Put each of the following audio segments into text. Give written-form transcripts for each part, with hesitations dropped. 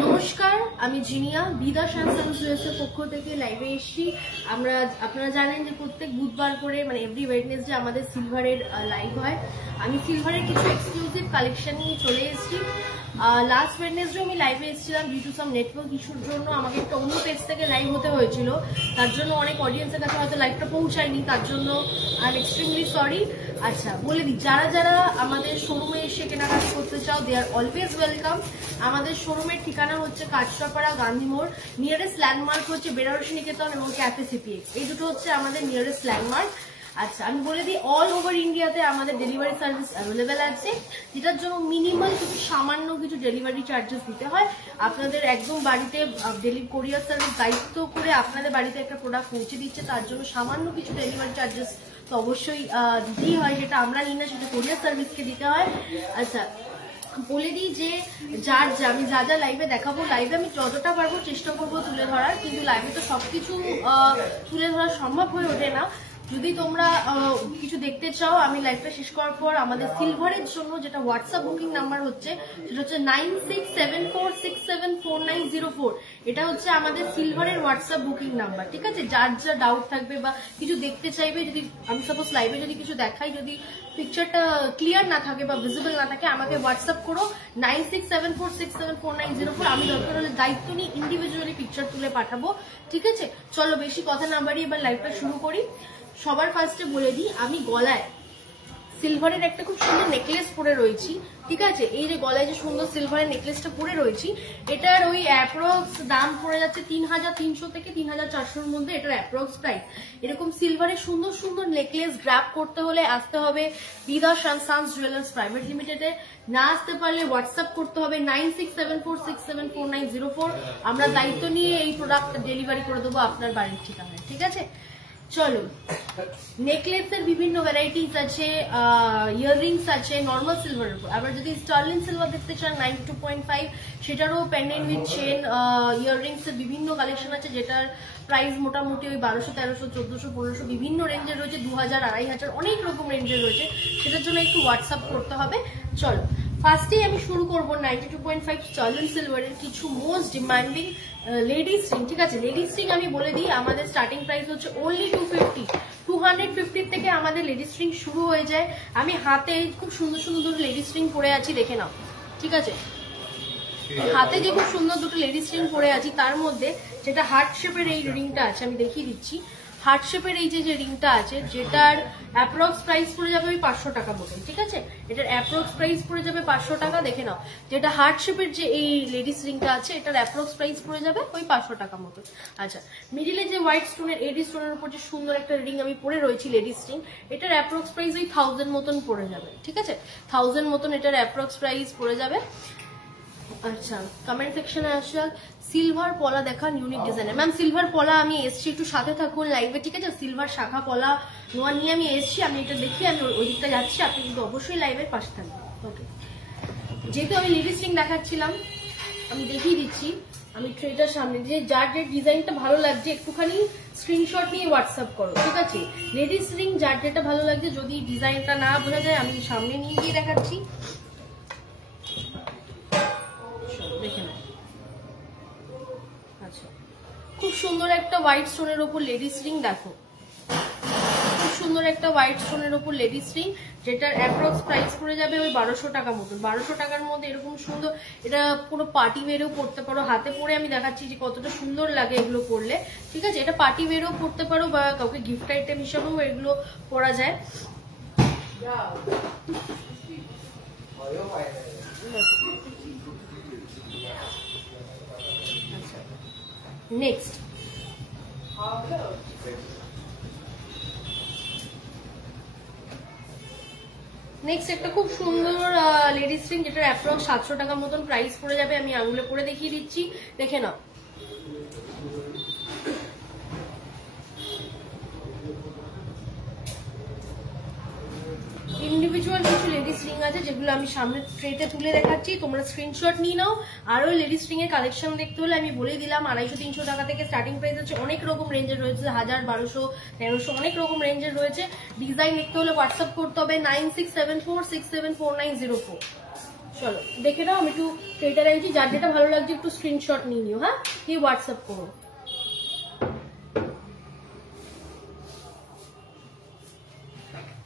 নমস্কার, আমি জিনিয়া বিদা শান্সানুসের পক্ষ থেকে লাইভে এসেছি। আপনারা জানেন যে প্রত্যেক বুধবার করে মানে এভরি ওয়েডনেসডে আমাদের সিলভারের লাইভ হয়। আমি সিলভারের কিছু এক্সক্লুসিভ কালেকশন নিয়ে চলে এসেছি। লাস্ট ওয়েডনেসডে আমি লাইভে এসেছিলাম ডিউ টু সাম নেটওয়ার্ক ইস্যুর জন্য আমাকে একটা অন্য পেজ থেকে লাইভ হতে হয়েছিল, তার জন্য অনেক অডিয়েন্সের কাছে হয়তো লাইভটা পৌঁছায়নি, তার জন্য আই এম এক্সট্রিমলি সরি। আচ্ছা বলে দিই, যারা যারা আমাদের শোরুমে এসে কেনাকাটা করতে চাও দে আর অলওয়েজ ওয়েলকাম। আমাদের শোরুমের ঠিকানা হচ্ছে কাঁচরাপাড়া, গান্ধী মোড়। নিয়ারেস্ট ল্যান্ডমার্ক হচ্ছে বেনারসি নিকেতন এবং ক্যাফে সিপিএক্স, এই দুটো হচ্ছে আমাদের নিয়ারেস্ট ল্যান্ডমার্ক। আচ্ছা আমি বলে দিই, অল ওভার ইন্ডিয়াতে আমাদের ডেলিভারি সার্ভিস অ্যাভেলেবেল আছে, যেটার জন্য মিনিমাল কিছু সামান্য কিছু ডেলিভারি চার্জেস দিতে হয়। আপনাদের একদম বাড়িতে কোরিয়ার সার্ভিস দায়িত্ব করে আপনাদের বাড়িতে একটা প্রোডাক্ট পৌঁছে দিচ্ছে, তার জন্য সামান্য কিছু ডেলিভারি চার্জেস তো অবশ্যই দিতেই হয়, যেটা আমরা নিই না, সেটা কোরিয়ার সার্ভিসকে দিতে হয়। আচ্ছা বলে দিই যে আমি যা যা লাইভে দেখাবো, লাইভে আমি যতটা পারবো চেষ্টা করবো তুলে ধরার, কিন্তু লাইভে তো সবকিছু তুলে ধরা সম্ভব হয়ে ওঠে না। যদি তোমরা কিছু দেখতে চাও, আমি লাইভটা শেষ করার পর আমাদের সিলভারের জন্য যেটা হোয়াটসঅ্যাপ বুকিং নাম্বার হচ্ছে সেটা হচ্ছে 9674674904। এটা হচ্ছে আমাদের সিলভারের হোয়াটসঅ্যাপ বুকিং নাম্বার, ঠিক আছে? যার যা ডাউট থাকবে বা কিছু দেখতে চাইবে, যদি আমি সাপোজ লাইভে যদি কিছু দেখাই, যদি পিকচারটা ক্লিয়ার না থাকে বা ভিজিবল না থাকে, আমাকে হোয়াটসঅ্যাপ করো 9674674904। আমি দরকার হলে দায়িত্ব নিয়ে ইন্ডিভিজুয়ালি পিকচার তুলে পাঠাবো, ঠিক আছে? চলো বেশি কথা না বাড়িয়ে এবার লাইভটা শুরু করি। সবার ফার্স্টে বলে দিই, আমি গলায় সিলভারের একটা খুব সুন্দর নেকলেস পরে রয়েছি, ঠিক আছে? এই যে গলায় যে সুন্দর সিলভারের নেকলেসটা পরে রয়েছি, এটার ওই অ্যাপ্রক্স দাম পড়ে যাচ্ছে 3300 থেকে 3400-র মধ্যে, এটার অ্যাপ্রক্স প্রাইস। এরকম সিলভারের সুন্দর সুন্দর নেকলেস গ্র্যাব করতে হলে আসতে হবে বিদা সানস জুয়েলার্স প্রাইভেট লিমিটেডে। না আসতে পারলে হোয়াটসঅ্যাপ করতে হবে 9674674904। আমরা দায়িত্ব নিয়ে এই প্রোডাক্ট ডেলিভারি করে দেবো আপনার বাড়ির ঠিকানায়, ঠিক আছে? চলো, নেকলেসের বিভিন্ন ভ্যারাইটিস আছে, ইয়াররিংস আছে নর্মাল সিলভারের উপর। আবার যদি স্টার্লিং সিলভার দেখতে চান 92.5, সেটারও পেন্ডেন্ট উইথ চেন ইয়াররিংস এর বিভিন্ন কালেকশন আছে, যেটার প্রাইস মোটামুটি ওই 1200, 1300, 1400, 1500 বিভিন্ন রেঞ্জের রয়েছে, 2000, 2500 অনেক রকম রেঞ্জের রয়েছে। সেটার জন্য একটু হোয়াটসঅ্যাপ করতে হবে। চলো ফার্স্টেই আমি শুরু করবো 92.5 স্টার্লিং সিলভারের কিছু মোস্ট ডিমান্ডিং লেডিস রিং, ঠিক আছে? লেডিস রিং আমি বলে দিই, আমাদের স্টার্টিং প্রাইস হচ্ছে অনলি 250 থেকে আমাদের লেডিস রিং শুরু হয়ে যায়। আমি হাতে খুব সুন্দর সুন্দর দুটো লেডিস রিং পরে আছি, দেখে নাও, ঠিক আছে? হাতে যে খুব সুন্দর দুটো লেডিস রিং পরে আছি, তার মধ্যে যেটা হার্ট শেপের এই রিংটা আছে আমি দেখিয়ে দিচ্ছি। হার্ট শেপের এই যে রিংটা আছে, যেটার অ্যাপ্রক্স প্রাইস পড়ে যাবে ওই 500 টাকা মতো, ঠিক আছে? এটার অ্যাপ্রক্স প্রাইস পড়ে যাবে 500 টাকা, দেখে নাও। যেটা হার্ট শেপের যে এই লেডিস রিংটা আছে, এটার অ্যাপ্রক্স প্রাইস পড়ে যাবে ওই 500 টাকা মতো। আচ্ছা, মিডিলে যে হোয়াইট স্টোনের এডি স্টোনের উপর যে সুন্দর একটা রিং আমি পরে রয়েছি লেডিস রিং, এটার অ্যাপ্রক্স প্রাইস ওই 1000 মতন পড়ে যাবে, ঠিক আছে? 1000 মতন এটার অ্যাপ্রক্স প্রাইস পড়ে যাবে। আচ্ছা, কমেন্ট সেকশনে আসা সিলভার পলা দেখান ইউনিক ডিজাইনের। ম্যাম সিলভার পলা আমি এসছি, একটু সাথে থাকুন লাইভে, ঠিক আছে? সিলভার শাখা পলা নোয়া নিয়ে আমি এসছি, আমি এটা দেখি, আমি ওই দিকটা যাচ্ছি, আপনি কিন্তু অবশ্যই লাইভের পাশে থাকবেন, ওকে? যেহেতু আমি লেডিস রিং দেখাচ্ছিলাম, আমি দেখিয়ে দিচ্ছি। আমি ট্রেটার সামনে যে যার যে ডিজাইনটা ভালো লাগছে একটুখানি স্ক্রিনশট নিয়ে হোয়াটসঅ্যাপ করো, ঠিক আছে? লেডিস রিং যার যেটা ভালো লাগছে, যদি ডিজাইনটা না বোঝা যায় আমি সামনে নিয়ে গিয়ে দেখাচ্ছি, দেখে নাও। আচ্ছা, খুব সুন্দর একটা হোয়াইট স্টোনের উপর লেডিস রিং, দেখো খুব সুন্দর একটা হোয়াইট স্টোনের উপর লেডিস রিং, যেটার অ্যাপ্রক্স প্রাইস পড়ে যাবে ওই 1200 টাকা মতো। 1200 টাকার মধ্যে এরকম সুন্দর, এটা কোনো পার্টি ওয়্যারেও পরতে পারো। হাতে পরে আমি দেখাচ্ছি যে কতটা সুন্দর লাগে এগুলো পরলে, ঠিক আছে? এটা পার্টি ওয়্যারেও পরতে পারো বা কাউকে গিফট আইটেম হিসাবেও এগুলো পরা যায়। নেক্সট একটা খুব সুন্দর লেডিস রিং, যেটার অ্যাপ্রক্স 700 টাকার মতন প্রাইস পড়ে যাবে। আমি আঙুলে পরে দেখিয়ে দিচ্ছি, দেখে নাও। ইন্ডিভিজুয়াল কিছু লেডিস রিং আছে যেগুলো আমি সামনে ট্রেতে তুলে দেখাচ্ছি, তোমরা স্ক্রিনশট নিয়ে নাও। আরো লেডিস রিং এর কালেকশন দেখতে হলে আমি বলে দিলাম 250-300 টাকা থেকে স্টার্টিং প্রাইস আছে। অনেক রকম রেঞ্জের রয়েছে, 1000, 1200, 1300, অনেক রকম রেঞ্জের রয়েছে। ডিজাইন দেখতে হলে হোয়াটসঅ্যাপ করতে হবে 9674674904। চলো দেখে নাও, আমি একটু ট্রেটা রেখেছি, যার যেটা ভালো লাগছে একটু স্ক্রিনশট নিয়ে নিও, হ্যাঁ, কি হোয়াটসঅ্যাপ করো।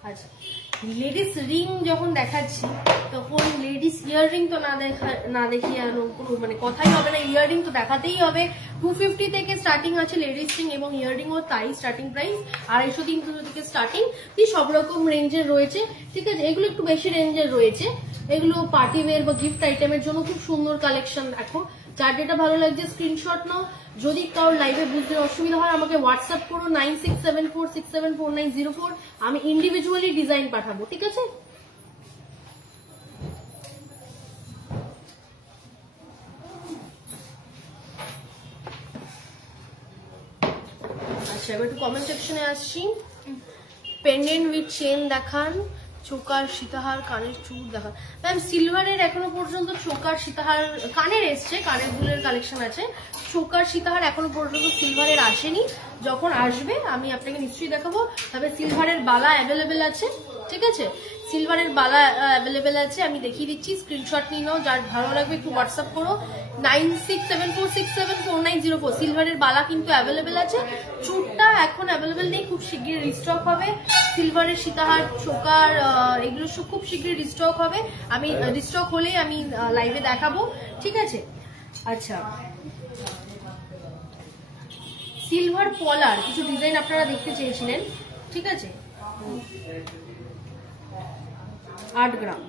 আচ্ছা, লেডিস রিং যখন দেখাচ্ছি তখন লেডিস ইয়াররিং তো না দেখিয়ে আর কোনো মানে কথাই হবে না। ইয়াররিং তো দেখাতেই হবে। 250 থেকে স্টার্টিং আছে লেডিস রিং, এবং ইয়াররিংও তাই স্টার্টিং প্রাইস 250-300 থেকে স্টার্টিং। সব রকম রেঞ্জের রয়েছে, ঠিক আছে। এগুলো একটু বেশি রেঞ্জের রয়েছে, এগুলো পার্টি ওয়্যার বা গিফট আইটেমের জন্য খুব সুন্দর কালেকশন। দেখো, যার যেটা ভালো লাগছে স্ক্রিনশট নাও। যদি কারোর লাইভে বুঝতে অসুবিধা হয় আমাকে হোয়াটসঅ্যাপ করো 9674674904। আমি ইন্ডিভিজুয়ালি ডিজাইন পাঠাবো, ঠিক আছে। আচ্ছা, এবার একটু কমেন্ট সেকশনে আসছি। পেন্ডেন্ট উইথ চেন দেখান, চোকার সীতাহার, কানের চুর দেখান। ম্যাম সিলভারের এখনো পর্যন্ত চোকার সীতাহার, কানের এসছে, কানের দুলের কালেকশন আছে। চোকার সীতাহার এখনো পর্যন্ত সিলভারের আসেনি, যখন আসবে আমি আপনাকে নিশ্চয়ই দেখাবো। তবে সিলভারের বালা অ্যাভেলেবেল আছে, ঠিক আছে। সিলভারের বালা অ্যাভেলেবেল আছে, আমি দেখিয়ে দিচ্ছি, স্ক্রিনশট নিয়ে নাও। যার ভালো লাগবে একটু হোয়াটসঅ্যাপ করো 9674674904। সিলভারের বালা কিন্তু অ্যাভেলেবেল আছে, চুরটা এখন অ্যাভেলেবেল নেই, খুব শীঘ্রই রিস্টক হবে। সিলভারের সীতাহার, চোকার, এগুলো সব খুব শীঘ্রই রিস্টক হবে। আমি রিস্টক হলেই আমি লাইভে দেখাবো, ঠিক আছে। আচ্ছা, সিলভার পলার কিছু ডিজাইন আপনারা দেখতে চেয়েছিলেন, ঠিক আছে। 8 গ্রাম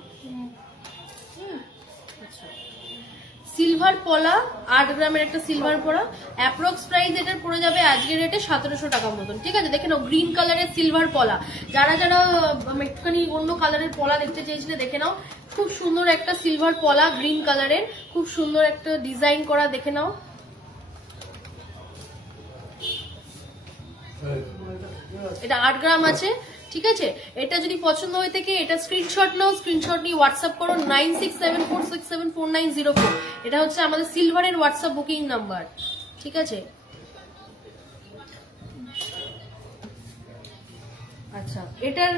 সিলভার পলা, 8 গ্রামের একটা সিলভার পলা। অ্যাপ্রক্স প্রাইস এটার পড়ে যাবে আজকের রেটে 1700 টাকার মতন, ঠিক আছে। দেখে নাও, গ্রিন কালারের সিলভার পলা। যারা যারা একটুখানি অন্য কালারের পলা দেখতে চেয়েছিলে দেখে নাও, খুব সুন্দর একটা সিলভার পলা, গ্রিন কালারের, খুব সুন্দর একটা ডিজাইন করা, দেখে নাও। এটা 8 গ্রাম আছে, ঠিক আছে। এটা যদি পছন্দ হয়ে থাকে এটা স্ক্রিনশট নাও, স্ক্রিনশট নিয়ে হোয়াটসঅ্যাপ করো 9674674904। এটা হচ্ছে আমাদের সিলভারের হোয়াটসঅ্যাপ বুকিং নাম্বার, ঠিক আছে। আচ্ছা, এটার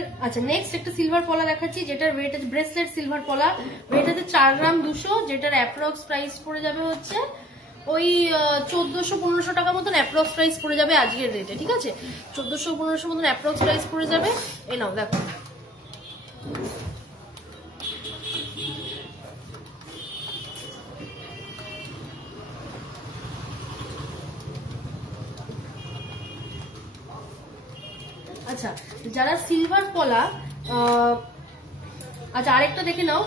নেক্সট একটা সিলভার পলা দেখাচ্ছি, যেটার ওয়েট আছে, ব্রেসলেট সিলভার পলা, ওয়েট আছে 4 গ্রাম 200, যেটার অ্যাপ্রক্স প্রাইস পড়ে যাবে হচ্ছে ওই 1400-1500 টাকা মতন অ্যাপ্রক্স প্রাইস পড়ে যাবে আজকের রেটে, ঠিক আছে। 1400-1500 মতন অ্যাপ্রক্স প্রাইস পড়ে যাবে। এ নাও দেখো, আচ্ছা যারা সিলভার পলা, আচ্ছা আরেকটা দেখে নাও,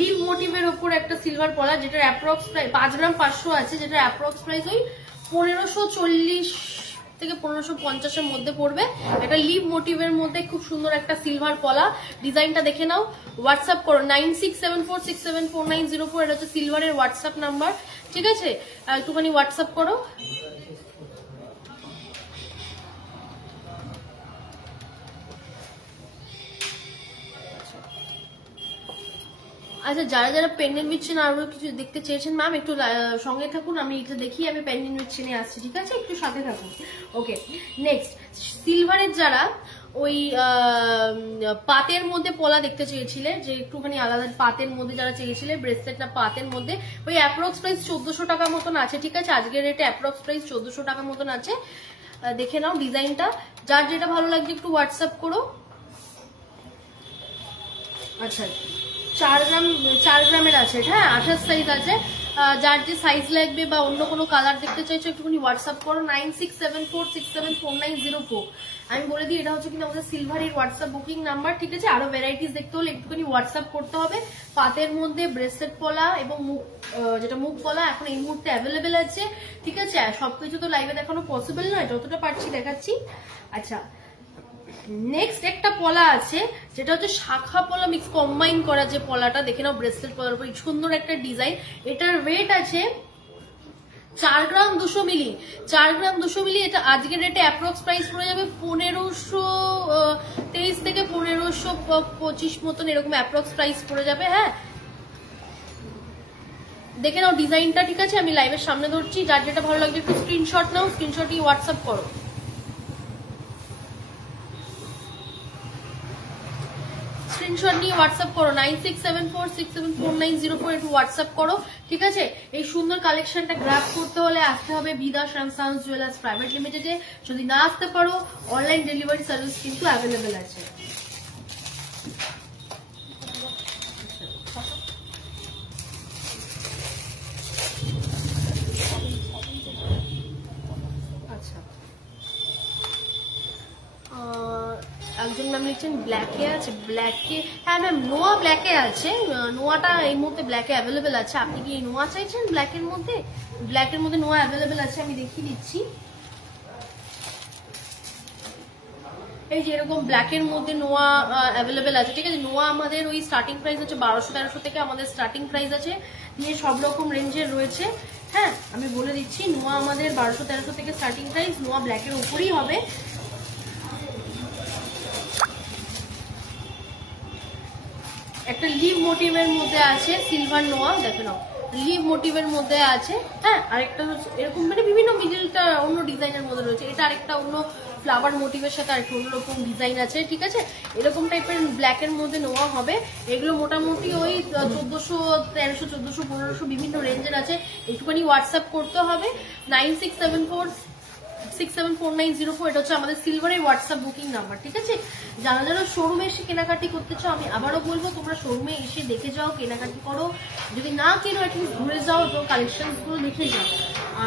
লিভ মোটিভের ওপর একটা সিলভার পলা, যেটার অ্যাপ্রক্স প্রাইস 5 গ্রাম 500 আছে, যেটার অ্যাপ্রক্স প্রাইস ওই 1540 থেকে 1550 এর মধ্যে পড়বে। এটা লিভ মোটিভের মধ্যে খুব সুন্দর একটা সিলভার পলা, ডিজাইনটা দেখে নাও। হোয়াটসঅ্যাপ করো 9674674904। এটা হচ্ছে সিলভারের হোয়াটসঅ্যাপ নাম্বার, ঠিক আছে। একটুখানি হোয়াটসঅ্যাপ করো। আচ্ছা, যারা যারা পেন্ডেন্ট উইথ চেন আরো কিছু দেখতে চেয়েছেন ম্যাম একটু সঙ্গে থাকুন, আমি এটা দেখি, আমি পেন্ডেন্ট উইথ চেনে আসছি, ঠিক আছে, একটু সাথে থাকুন। ওকে, নেক্সট সিলভারের যারা ওই পাতের মধ্যে পলা দেখতে চেয়েছিলে, যে একটুখানি আলাদা পাতের মধ্যে যারা চেয়েছিলে, ব্রেসলেটটা পাতের মধ্যে, ওই অ্যাপ্রক্স প্রাইস 1400 টাকা মতন আছে, ঠিক আছে। আজকের রেটে অ্যাপ্রক্স প্রাইস 1400 টাকা মতন আছে। দেখে নাও ডিজাইনটা, যার যেটা ভালো লাগছে একটু হোয়াটসঅ্যাপ করো। আচ্ছা, 4 গ্রামের আছে, হ্যাঁ 28 সাইজ আছে। যার যে সাইজ লাগবে বা অন্য কোনো কালার দেখতে চাইছো একটুখানি হোয়াটসঅ্যাপ করো 9674674904। আমি বলে দিই এটা হচ্ছে কিন্তু আমাদের সিলভারের হোয়াটসঅ্যাপ বুকিং নাম্বার, ঠিক আছে। আরো ভ্যারাইটিস দেখতে হলে একটুখানি হোয়াটসঅ্যাপ করতে হবে। পাতের মধ্যে ব্রেসলেট পলা এবং মুখ, যেটা মুখ পলা এখন এই মুহূর্তে অ্যাভেলেবেল আছে, ঠিক আছে। সবকিছু তো লাইভে দেখানো পসিবল নয়, যতটা পারছি দেখাচ্ছি। আচ্ছা, নেক্সট একটা পলা আছে যেটা হচ্ছে শাখা পলা মিক্স কম্বাইন করা, যে পলাটা দেখে নাও ব্রেসলেট পলার উপর সুন্দর একটা ডিজাইন। এটার ওয়েট আছে 4 গ্রাম 200 মিলি, 4 গ্রাম 200 মিলি। এটা আজকের রেটে অ্যাপ্রক্স প্রাইস পড়ে যাবে 1523 থেকে 1525 মতন, এরকম অ্যাপ্রক্স প্রাইস পড়ে যাবে। হ্যাঁ, দেখে নাও ডিজাইনটা, ঠিক আছে। আমি লাইভের সামনে ধরছি, যার যেটা ভালো লাগবে একটু স্ক্রিনশট নাও, স্ক্রিনশট নিয়ে হোয়াটসঅ্যাপ করো। স্ক্রিনশট নিয়ে হোয়াটসঅ্যাপ করো 9674674904 একটু হোয়াটসঅ্যাপ করো, ঠিক আছে। এই সুন্দর কালেকশনটা গ্র্যাব করতে হলে আসতে হবে বিদাস এন্ড সানস জুয়েলার্স প্রাইভেট লিমিটেডে। যদি না আসতে পারো অনলাইন ডেলিভারি সার্ভিস কিন্তু অ্যাভেলেবেল আছে। আচ্ছা, একজন ম্যাম লিখছেন ব্ল্যাকে আছে, ব্ল্যাকে, হ্যাঁ ম্যাম নোয়া ব্ল্যাকে আছে, নোয়াটা এই মুহূর্তে ব্ল্যাকে অ্যাভেলেবেল আছে। আপনি কি নোয়া চাইছেন ব্ল্যাকের মধ্যে? ব্ল্যাকের মধ্যে নোয়া অ্যাভেলেবেল আছে, আমি দেখিয়ে দিচ্ছি। এই যে এরকম ব্ল্যাকের মধ্যে নোয়া অ্যাভেলেবেল আছে, ঠিক আছে। নোয়া আমাদের ওই স্টার্টিং প্রাইস হচ্ছে 1200-1300 থেকে আমাদের স্টার্টিং প্রাইস আছে, নিয়ে সব রকম রেঞ্জের রয়েছে। হ্যাঁ, আমি বলে দিচ্ছি, নোয়া আমাদের 1200-1300 থেকে স্টার্টিং প্রাইস, নোয়া ব্ল্যাকের উপরেই হবে। একটা লিভ মোটিভের মধ্যে আছে সিলভার নোয়া, দেখে নাও লিভ মোটিভের মধ্যে আছে। হ্যাঁ, আরেকটা হচ্ছে এরকম মানে বিভিন্ন মিডলটা অন্য ডিজাইনের মধ্যে রয়েছে। এটা আরেকটা অন্য ফ্লাওয়ার মোটিভের সাথে আরেকটা অন্যরকম ডিজাইন আছে, ঠিক আছে। এরকম টাইপের ব্ল্যাকের মধ্যে নোয়া হবে। এগুলো মোটামুটি ওই 1400, 1300, 1400, 1500 বিভিন্ন রেঞ্জের আছে। একটুখানি হোয়াটসঅ্যাপ করতে হবে 9674674904। এটা হচ্ছে আমাদের সিলভারের হোয়াটসঅ্যাপ বুকিং নাম্বার, ঠিক আছে। যারা যারা শোরুমে এসে কেনাকাটি করতে চাও, আমি আবারও বলবো তোমরা শোরুমে এসে দেখে যাও, কেনাকাটি করো। যদি না কেনো অ্যাটলিস্ট ঘুরে যাও, তো কালেকশন গুলো দেখে যাও।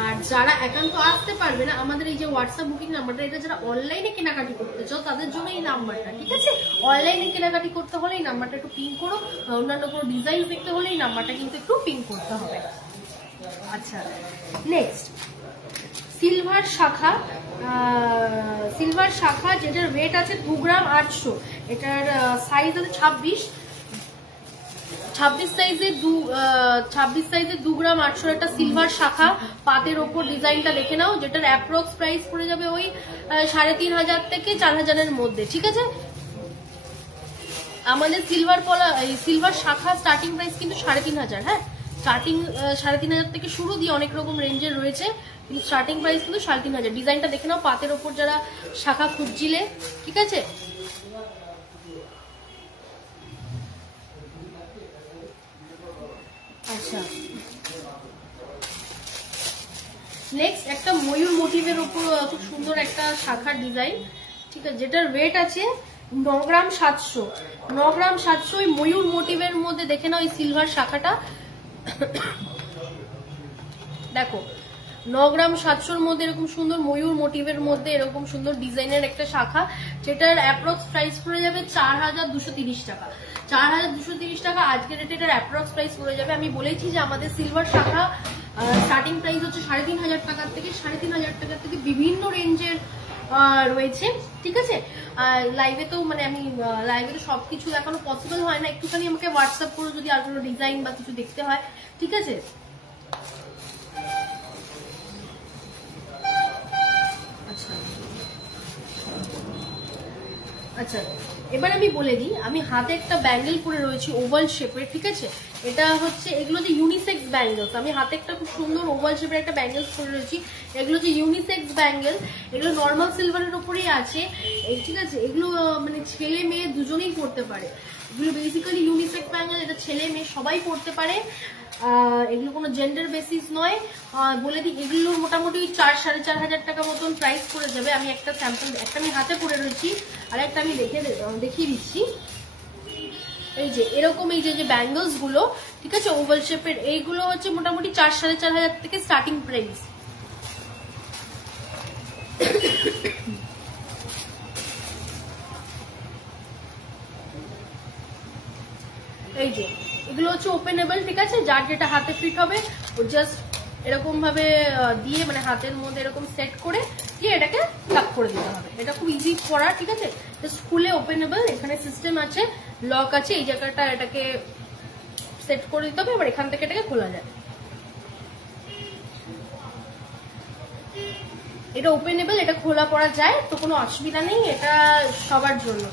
আর যারা একান্ত আসতে পারবে না, আমাদের এই যে হোয়াটসঅ্যাপ বুকিং নাম্বারটা, এটা যারা অনলাইনে কেনাকাটি করতে চাও তাদের জন্য এই নাম্বারটা, ঠিক আছে। অনলাইনে কেনাকাটি করতে হলে এই নাম্বারটা একটু পিং করো, অন্যান্য কোনো ডিজাইন দেখতে হলে এই নাম্বারটা কিন্তু একটু পিং করতে হবে। আচ্ছা, নেক্সট সিলভার শাখা, সিলভার শাখা যেটার ওয়েট আছে 2 গ্রাম 800, এটার সাইজ আছে 26 সাইজে 2 গ্রাম 800 একটা সিলভার শাখা। পাতের ওপর ডিজাইনটা দেখে নাও, যেটার অ্যাপ্রক্স প্রাইস পড়ে যাবে ওই 3500 থেকে 4000 মধ্যে, ঠিক আছে। আমাদের সিলভার পলা, সিলভার শাখা স্টার্টিং প্রাইস কিন্তু 3500। হ্যাঁ, স্টার্টিং 3500 থেকে শুরু, দিয়ে অনেক রকম রেঞ্জের রয়েছে, কিন্তু স্টার্টিং প্রাইস কিন্তু 3500। ডিজাইনটা দেখে নাও, পাতের ওপর যারা শাখা খুঁজছিলে, ঠিক আছে। আচ্ছা, নেক্সট একটা ময়ূর মোটিভের উপর খুব সুন্দর একটা শাখার ডিজাইন, ঠিক আছে, যেটার ওয়েট আছে 9 গ্রাম 700। 9 গ্রাম 700 ওই ময়ূর মোটিভের মধ্যে দেখে নাও এই সিলভার শাখাটা। দেখো 9 গ্রাম 700-র মধ্যে এরকম সুন্দর ময়ূর মোটিভের মধ্যে এরকম সুন্দর ডিজাইনের একটা শাখা, যেটার অ্যাপ্রক্স প্রাইস পড়ে যাবে 4230 টাকা। 4230 টাকা আজকের রেটে এটার অ্যাপ্রক্স প্রাইস পড়ে যাবে। আমি বলেছি যে আমাদের সিলভার শাখা স্টার্টিং প্রাইস হচ্ছে 3500 টাকার থেকে, 3500 টাকার থেকে বিভিন্ন রেঞ্জের রয়েছে, ঠিক আছে। লাইভে তো মানে আমি লাইভে তো সবকিছু এখনো পসিবল হয় না, একটুখানি আমাকে হোয়াটসঅ্যাপ করো যদি আর কোনো ডিজাইন বা কিছু দেখতে হয়, ঠিক আছে। আচ্ছা, এবার আমি বলে দিই, আমি হাতে একটা ব্যাঙ্গেল পরে রয়েছি ওভাল শেপের, ঠিক আছে। এটা হচ্ছে, এগুলো যে ইউনিসেক্স ব্যাঙ্গেলস, আমি হাতে একটা খুব সুন্দর ওভাল শেপের একটা ব্যাঙ্গেলস পরে রয়েছি। এগুলো যে ইউনিসেক্স ব্যাঙ্গেল, এগুলো নর্মাল সিলভারের উপরেই আছে, ঠিক আছে। এগুলো মানে ছেলে মেয়ে দুজনেই পরতে পারে। এগুলো বেসিক্যালি ইউনিসেক্স ব্যাঙ্গেল, এটা ছেলে মেয়ে সবাই পরতে পারে। এগুলো কোনো জেন্ডার বেসিস নয়। বলে দিই, এগুলোর মোটামুটি 4-4500 টাকা মতন প্রাইস পড়ে যাবে। আমি একটা স্যাম্পল, একটা আমি হাতে পরে রয়েছি, আর একটা আমি দেখিয়ে দিচ্ছি। এই যে এরকম এই যে ব্যাঙ্গলস গুলো, ঠিক আছে, ওভাল শেপের, এইগুলো হচ্ছে মোটামুটি 4-4500 থেকে স্টার্টিং প্রাইস। এই যে এগুলো হচ্ছে ওপেনেবল, ঠিক আছে, যার যেটা হাতে ফিট হবে ও জাস্ট এরকম ভাবে দিয়ে মানে হাতের মধ্যে এরকম সেট করে দিয়ে এটাকে লক করে দিতে হবে। এটা খুব ইজি করা, ঠিক আছে, জাস্ট খুলে ওপেনেবল, এখানে সিস্টেম আছে, লক আছে, এই জায়গাটা এটাকে সেট করে দিতে হবে, এবার এখান থেকে এটাকে খোলা যায়। এটা ওপেনেবল, এটা খোলা পড়া যায়, তো কোনো অসুবিধা নেই, এটা সবার জন্য।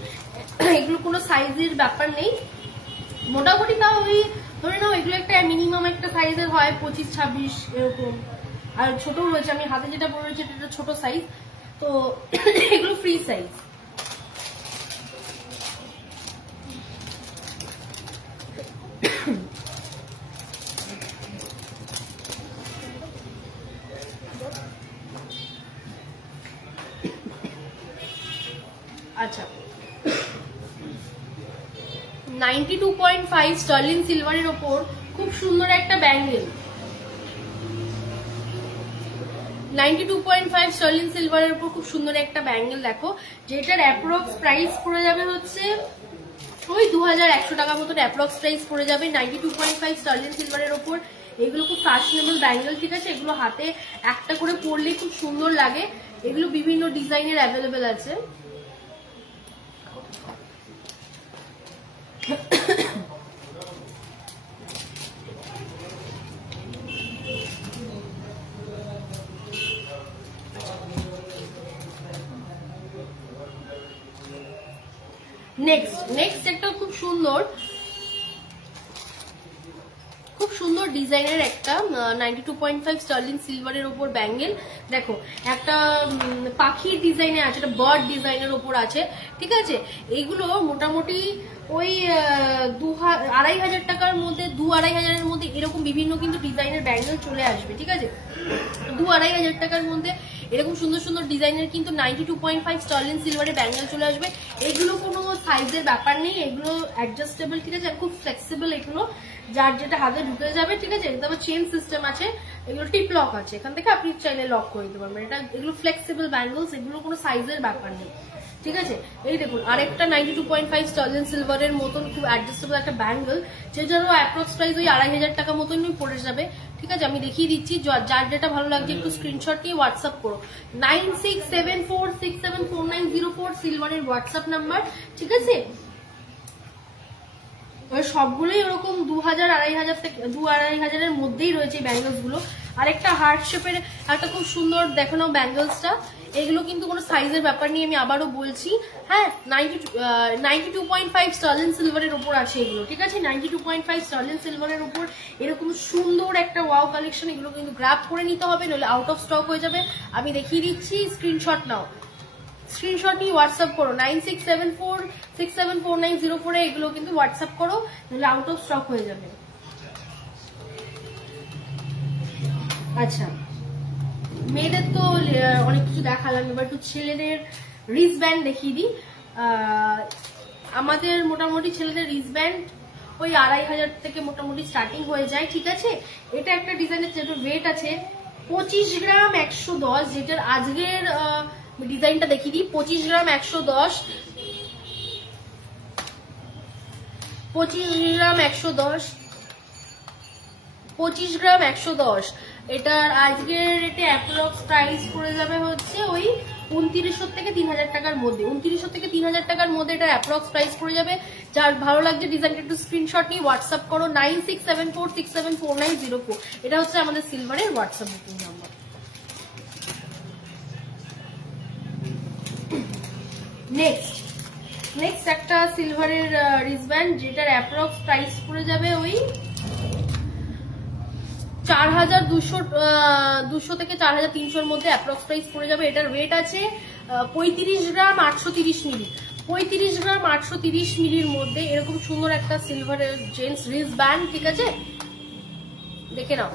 এগুলো কোনো সাইজের ব্যাপার নেই, মোটামুটি তাও ওই ধরে নাও এগুলো একটা মিনিমাম একটা সাইজের হয় 25-26 এরকম, আর ছোটও রয়েছে, আমি হাতে যেটা পরে রয়েছে এটা ছোট সাইজ, তো এগুলো ফ্রি সাইজ। আচ্ছা 92.5 স্টার্লিং সিলভারের ওপর খুব সুন্দর একটা ব্যাঙ্গেল, 92.5 স্টার্লিং সিলভারের উপর খুব সুন্দর একটা ব্যাঙ্গেল দেখো, যেটার অ্যাপ্রক্স প্রাইস পড়ে যাবে হচ্ছে ওই 2100 টাকা মতন অ্যাপ্রক্স প্রাইস পড়ে যাবে 92.5 স্টার্লিং সিলভারের ওপর। এগুলো খুব ফ্যাশনেবল ব্যাঙ্গেল, ঠিক আছে, এগুলো হাতে একটা করে পরলে খুব সুন্দর লাগে, এগুলো বিভিন্ন ডিজাইনের অ্যাভেলেবেল আছে। নেক্সট একটা খুব সুন্দর ডিজাইনের একটা 92.5 স্টার্লিং সিলভারের উপর ব্যাঙ্গেল দেখো, একটা পাখির ডিজাইনে আছে, একটা বার্ড ডিজাইনের উপর আছে, ঠিক আছে, এইগুলো মোটামুটি ওই 2500 টাকার মধ্যে 2500 মধ্যে এরকম বিভিন্ন কিন্তু ডিজাইনের ব্যাঙ্গেল চলে আসবে, ঠিক আছে, 2500 টাকার মধ্যে এরকম সুন্দর সুন্দর ডিজাইনের কিন্তু 92.5 স্টার্লিং সিলভারের ব্যাঙ্গেল চলে আসবে। এগুলো কোনো সাইজের ব্যাপার নেই, এগুলো অ্যাডজাস্টেবল, ঠিক আছে, খুব ফ্লেক্সিবল, এগুলো যার যেটা হাতে ঢুকে যাবে, ঠিক আছে, তবে চেন সিস্টেম আছে, এগুলো টিপ লক আছে, এখান থেকে আপনি চাইলে লক করে দিতে পারবেন, এটা এগুলো ফ্লেক্সিবল ব্যাঙ্গেলস, এগুলো কোনো সাইজের ব্যাপার নেই, ঠিক আছে। এই দেখুন আরেকটা 92.5 স্টার্লিং সিলভারের মতন খুব অ্যাডজাস্টেবল একটা ব্যাঙ্গেল, যেটারও অ্যাপ্রক্স প্রাইস ওই 2500 টাকা মতনই পড়ে যাবে, ঠিক আছে, আমি দেখিয়ে দিচ্ছি, যার যেটা ভালো লাগছে একটু স্ক্রিনশট নিয়ে হোয়াটসঅ্যাপ করো, 9674674904 সিলভারের হোয়াটসঅ্যাপ নাম্বার, ঠিক আছে। সবগুলোই ওরকম 2000-2500 থেকে 2000-2500 মধ্যেই রয়েছে এই ব্যাঙ্গেলস গুলো। আর একটা হার্ট শেপের একটা খুব সুন্দর দেখানো ব্যাঙ্গেলসটা, এগুলো কিন্তু কোনো সাইজের ব্যাপার নিয়ে আমি আবারও বলছি, হ্যাঁ, 92.5 স্টার্লিং সিলভারের উপর আছে এগুলো, ঠিক আছে, 92.5 স্টার্লিং সিলভারের উপর এরকম সুন্দর একটা ওয়াও কালেকশন, এগুলো কিন্তু গ্র্যাব করে নিতে হবে, নইলে আউট অফ স্টক হয়ে যাবে। আমি দেখিয়ে দিচ্ছি, স্ক্রিনশট নাও, স্ক্রিনশট নিয়ে হোয়াটসঅ্যাপ করো 9674674904 এগুলো কিন্তু হোয়াটসঅ্যাপ করো, নাহলে আউট অফ স্টক হয়ে যাবে। আচ্ছা মেয়েদের তো অনেক কিছু দেখালাম, এবার একটু ছেলেদের রিস্ট ব্যান্ড দেখিয়ে দিই। আমাদের মোটামুটি ছেলেদের রিস্ট ব্যান্ড ওই 2500 থেকে মোটামুটি স্টার্টিং হয়ে যায়, ঠিক আছে। এটা একটা ডিজাইনের যেটা ওয়েট আছে 25 গ্রাম 110, যেটার আজকের ডিজাইনটা দেখিয়ে দিই, 25 গ্রাম 110, 25 গ্রাম 110, 25 গ্রাম 110, এটার আজকের রেটে অ্যাপ্রক্স প্রাইস পড়ে যাবে হচ্ছে ওই 2900 থেকে 3000 টাকার মধ্যে, 2900 থেকে 3000 টাকার মধ্যে এটার অ্যাপ্রক্স প্রাইস পড়ে যাবে। যার ভালো লাগছে ডিজাইনটা একটু স্ক্রিনশট নিয়ে হোয়াটসঅ্যাপ করো 9674674904, এটা হচ্ছে আমাদের সিলভারের হোয়াটসঅ্যাপ বুকিং নাম্বার। নেক্সট একটা সিলভারের রিস্টব্যান্ড, যেটার অ্যাপ্রক্স প্রাইস পড়ে যাবে ওই 4200 থেকে 4300 মধ্যে অ্যাপ্রক্স প্রাইস পড়ে যাবে। এটার ওয়েট আছে 35 গ্রাম 830 মিলি, 35 গ্রাম 830 মিলির মধ্যে এরকম সুন্দর একটা সিলভারের জেন্টস রিস্টব্যান্ড, ঠিক আছে, দেখে নাও।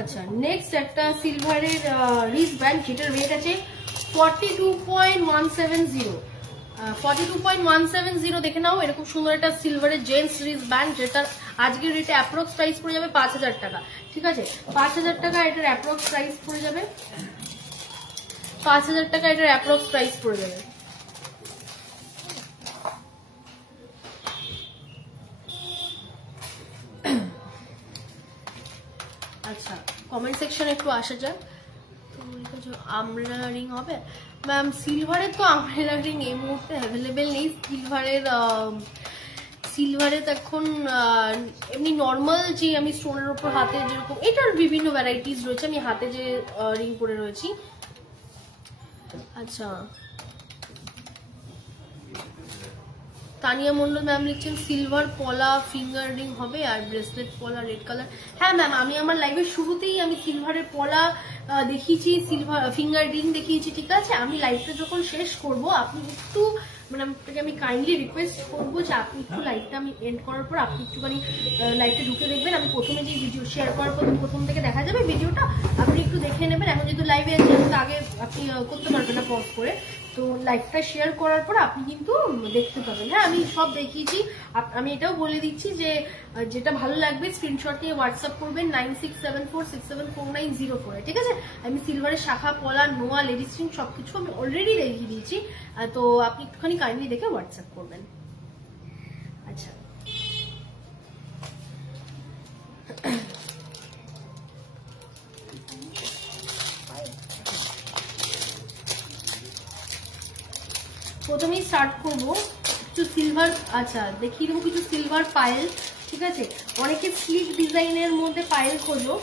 আচ্ছা নেক্সট একটা সিলভারের রিস্ট ব্যান্ড, যেটার রেট আছে 42.170, 42.170 দেখে নাও। এরকম সুন্দর একটা সিলভারের জেন্টস রিস্ট ব্যান্ড, যেটা আজকের রেটে অ্যাপ্রক্স প্রাইস পড়ে যাবে 5000 টাকা। ঠিক আছে, 5000 টাকা এটার অ্যাপ্রক্স প্রাইস পড়ে যাবে, 5000 টাকা এটার অ্যাপ্রক্স প্রাইস পড়ে যাবে। আচ্ছা, কমেন্ট সেকশনে একটু আসা যাক। আমব্রেলা রিং হবে ম্যাম? সিলভারের তো আমব্রেলা রিং এই মুহূর্তে অ্যাভেলেবেল নেই। সিলভারে তো এখন এমনি নর্মাল যে আমি স্টোনের উপর হাতে যেরকম, এটার বিভিন্ন ভ্যারাইটিস রয়েছে। আমি হাতে যে রিং পরে রয়েছি। আচ্ছা, তানিয়া মন্ডল ম্যাম লিখছেন সিলভার পলা ফিঙ্গার রিং হবে আর ব্রেসলেট পলা রেড কালার। হ্যাঁ ম্যাম, আমি আমার লাইভের শুরুতেই আমি সিলভারের পলা দেখিয়েছি, সিলভার ফিঙ্গার রিং দেখিয়েছি। ঠিক আছে, আমি লাইভটা যখন শেষ করব আপনি একটু মানে আপনাকে আমি কাইন্ডলি রিকোয়েস্ট করবো যে আপনি একটু লাইভটা আমি এন্ড করার পর আপনি একটুখানি লাইভটা ঢুকে দেখবেন। আমি প্রথমে যে ভিডিও শেয়ার করার পর প্রথম থেকে দেখা যাবে ভিডিওটা, আপনি একটু দেখে নেবেন। এখন যেহেতু লাইভে আগে আপনি করতে পারবেন না পজ করে, তো লাইভটা শেয়ার করার পর আপনি কিন্তু দেখতে পাবেন। হ্যাঁ, আমি সব দেখিয়েছি। আমি এটাও বলে দিচ্ছি যে যেটা ভালো লাগবে স্ক্রিনশট নিয়ে হোয়াটসঅ্যাপ করবেন 9674674904। ঠিক আছে, আমি সিলভারের শাখা পলা নোয়া লেডিস রিং সবকিছু আমি অলরেডি দেখিয়ে দিয়েছি, তো আপনি একটুখানি কাইন্ডলি দেখে হোয়াটসঅ্যাপ করবেন। আচ্ছা, প্রথমেই স্টার্ট করবো কিছু সিলভার। আচ্ছা, দেখিয়ে দেবো কিছু সিলভার পায়েল। ঠিক আছে, অনেকে স্লিক ডিজাইনের মধ্যে পায়েল খোঁজো,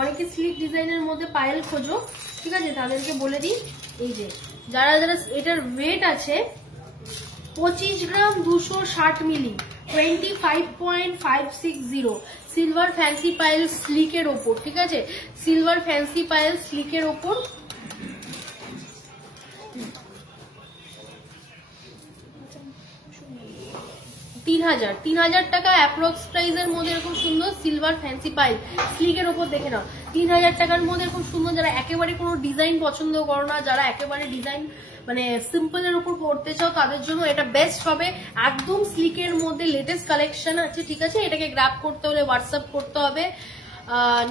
অনেকে স্লিক ডিজাইনের মধ্যে পায়েল খোঁজো। ঠিক আছে, তাদেরকে বলে দিই, এই যে যারা যারা এটার ওয়েট আছে 25 গ্রাম 260 মিলি 25.560 সিলভার ফ্যান্সি পায়েল স্লিকের ওপর। ঠিক আছে, সিলভার ফ্যান্সি পায়েল স্লিকের ওপর 3000 টাকা অ্যাপ্রক্স প্রাইসের মধ্যে এরকম সুন্দর সিলভার ফ্যান্সি পাইল স্লিকের ওপর দেখে নাও। 3000 টাকার মধ্যে এরকম সুন্দর, যারা একেবারে কোনো ডিজাইন পছন্দ করো না, যারা একেবারে ডিজাইন মানে সিম্পল এর উপর পড়তে চাও, তাদের জন্য এটা বেস্ট হবে। একদম স্লিকের মধ্যে লেটেস্ট কালেকশন আছে। ঠিক আছে, এটাকে গ্র্যাব করতে হলে হোয়াটসঅ্যাপ করতে হবে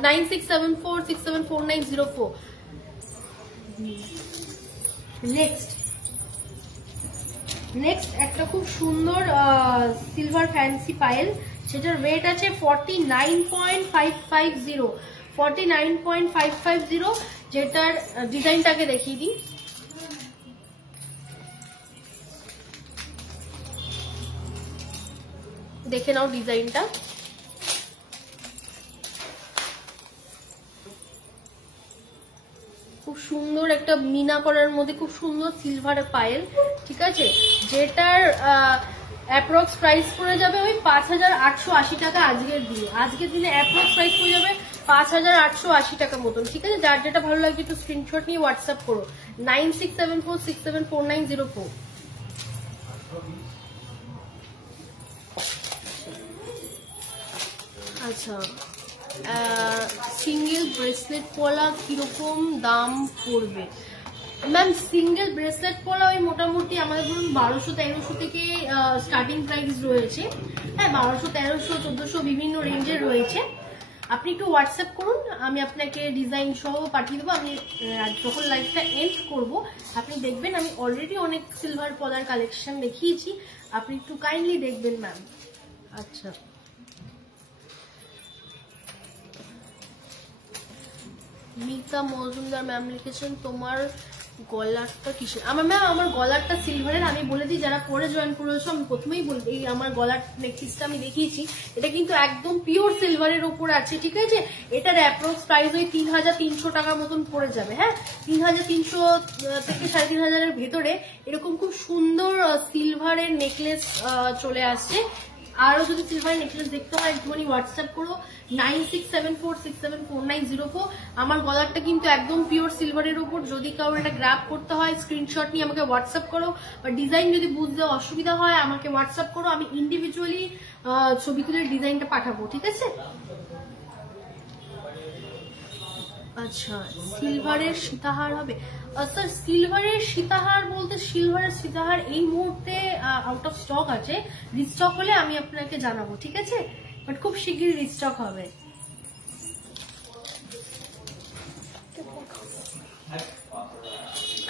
9674674904। নেক্সট একটা খুব সুন্দর সিলভার ফ্যান্সি পায়েল, সেটার ওয়েট আছে 49.550 49.550। যেটার ডিজাইনটাকে দেখিয়ে দিই। দেখে নাও ডিজাইনটা, খুব সুন্দর একটা মিনা করার মধ্যে খুব সুন্দর সিলভার পায়েল। ঠিক আছে, যেটার অ্যাপ্রক্স প্রাইস পড়ে যাবে ওই 5880 টাকা। আজকের দিনে অ্যাপ্রক্স প্রাইস পড়ে যাবে 5880 টাকা মতন। ঠিক আছে, যার যেটা ভালো লাগছে একটু স্ক্রিনশট নিয়ে হোয়াটসঅ্যাপ করো 9674674904। আচ্ছা, সিঙ্গেল ব্রেসলেট পলা কিরকম দাম পড়বে ম্যাম? সিঙ্গেল ব্রেসলেট পলা ওই মোটামুটি আমাদের ধরুন 1200-1300 থেকে স্টার্টিং প্রাইস রয়েছে। হ্যাঁ, 1200-1300-1400 বিভিন্ন রেঞ্জের রয়েছে। আপনি একটু হোয়াটসঅ্যাপ করুন, আমি আপনাকে ডিজাইন সহ পাঠিয়ে দেবো। আমি যখন লাইভটা এন্ড করব আপনি দেখবেন আমি অলরেডি অনেক সিলভার পলার কালেকশন দেখিয়েছি, আপনি একটু কাইন্ডলি দেখবেন ম্যাম। আচ্ছা, মিতা মজুমদার ম্যাম লিখেছেন তোমার গলারটা কিসের? আমার গলারটা সিলভারের। আমি বলে দিই যারা পরে জয়েন করেছো, আমি প্রথমেই বলি এই আমার গলার নেকপিসটা আমি দেখিয়েছি, এটা কিন্তু একদম পিওর সিলভারের উপর আছে। ঠিক আছে, এটার অ্যাপ্রক্স প্রাইস ওই 3300 টাকা মতন পড়ে যাবে। হ্যাঁ, 3300 থেকে 3500 ভেতরে এরকম খুব সুন্দর সিলভারের নেকলেস চলে আসছে। আরো যদি সিলভার নেকলেস দেখতে হয় একটুখানি হোয়াটসঅ্যাপ করো 9674674904। আমার গলারটা কিন্তু একদম পিওর সিলভারের উপর। যদি কারোর এটা গ্র্যাব করতে হয় স্ক্রিনশট নিয়ে আমাকে হোয়াটসঅ্যাপ করো, বা ডিজাইন যদি বুঝতে অসুবিধা হয় আমাকে হোয়াটসঅ্যাপ করো, আমি ইন্ডিভিজুয়ালি ছবি তুলে ডিজাইনটা পাঠাবো। ঠিক আছে, আচ্ছা, সিলভারের সীতাহার হবে স্যার? সিলভারের সীতাহার বলতে সিলভারের সীতাহার এই মুহূর্তে আউট অফ স্টক আছে। রিস্টক হলে আমি আপনাকে জানাবো, ঠিক আছে? বাট খুব শিগগিরই রিস্টক হবে।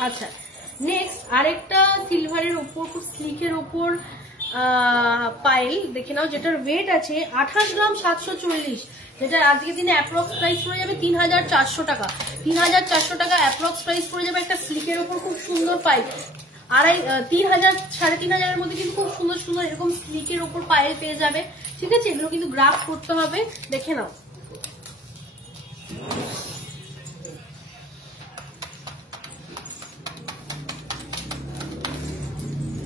আচ্ছা, নেক্সট আরেকটা সিলভারের ওপর, খুব স্লিকের ওপর পাইল দেখে নাও, যেটার ওয়েট আছে 28 গ্রাম 740, যেটা আজকে দিনে অ্যাপ্রক্স প্রাইস পড়ে যাবে 3400 টাকা। 3400 টাকা অ্যাপ্রক্স প্রাইস পড়ে যাবে একটা স্লিকের ওপর খুব সুন্দর পাইল। 3000 3500 মধ্যে কিন্তু খুব সুন্দর সুন্দর এরকম স্লিকের ওপর পাইল পেয়ে যাবে, ঠিক আছে? এগুলো কিন্তু গ্রাফ করতে হবে, দেখে নাও।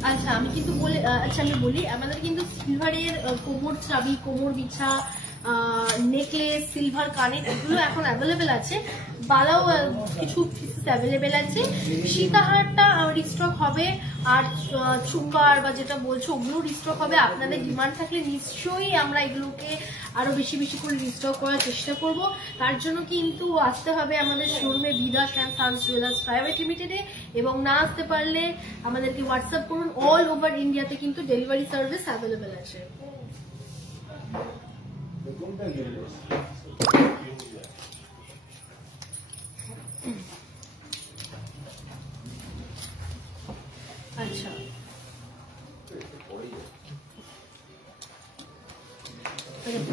আচ্ছা আমি কিন্তু আমি বলি, আমাদের কিন্তু সিলভারের কোমর চাবি, কোমর বিছা, নেকলেস, সিলভার কানের এগুলো এখন অ্যাভেলেবেল আছে। বালাও কিছু অ্যাভেলেবেল আছে। সীতাহারটা রিস্টক হবে, আর চুকার বা যেটা বলছো ওগুলো রিস্টক হবে। আপনাদের ডিমান্ড থাকলে নিশ্চয়ই আমরা এগুলোকে আরো বেশি বেশি করে রিস্টক করার চেষ্টা করব। তার জন্য কিন্তু আসতে হবে আমাদের শোরুমে, বিদাস অ্যান্ড সানস জুয়েলার্স প্রাইভেট লিমিটেডে, এবং না আসতে পারলে আমাদেরকে হোয়াটসঅ্যাপ করুন। অল ওভার ইন্ডিয়াতে কিন্তু ডেলিভারি সার্ভিস অ্যাভেলেবেল আছে। আচ্ছা,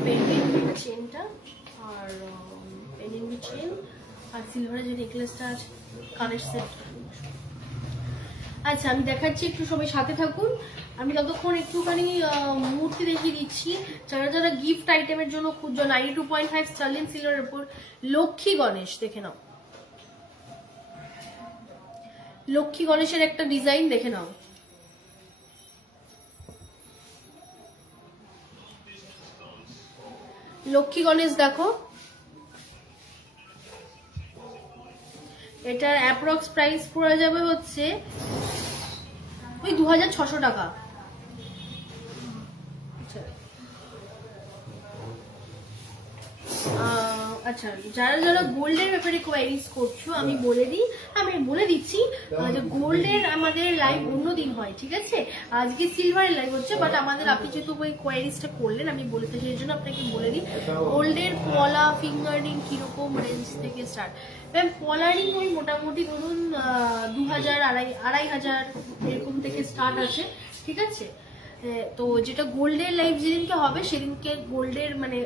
পেন্ডেন্ট চেনটা আর পেন্ডেন্ট চেন আর সিলভারের যে নেকলেসটা আছে, কানের সেট। আচ্ছা আমি দেখাচ্ছি, একটু সবাই সাথে থাকুন। আমি ততক্ষণ একটুখানি মূর্তি দেখিয়ে দিচ্ছি। যারা যারা গিফট আইটেমের জন্য খুঁজছো, 92.5 স্টার্লিং সিলভারের উপর লক্ষ্মী গণেশ দেখে নাও। লক্ষ্মী গণেশের একটা ডিজাইন দেখে নাও। লক্ষ্মী গণেশ দেখো, এটার অ্যাপ্রক্স প্রাইস পড়ে যাবে হচ্ছে ওই 2600 টাকা। আচ্ছা, যারা যারা গোল্ডের ব্যাপারে কোয়ারিজ করছো আমি বলে দিচ্ছি যে গোল্ডের আমাদের লাইভ অন্যদিন হয়, ঠিক আছে? আজকে সিলভারের লাইভ হচ্ছে, বাট আমাদের আপনি যেহেতু ওই কোয়ারিজটা করলেন আমি বলতে সেই জন্য আপনাকে বলে দিই। গোল্ডের পলা, ফিঙ্গার রিং কিরকম রেঞ্জ থেকে স্টার্ট? ম্যাম পলা রিং ওই মোটামুটি ধরুন 2000 2500 এরকম থেকে স্টার্ট আছে, ঠিক আছে? তো যেটা গোল্ডের লাইভ যেদিনকে হবে সেদিনকে গোল্ডের মানে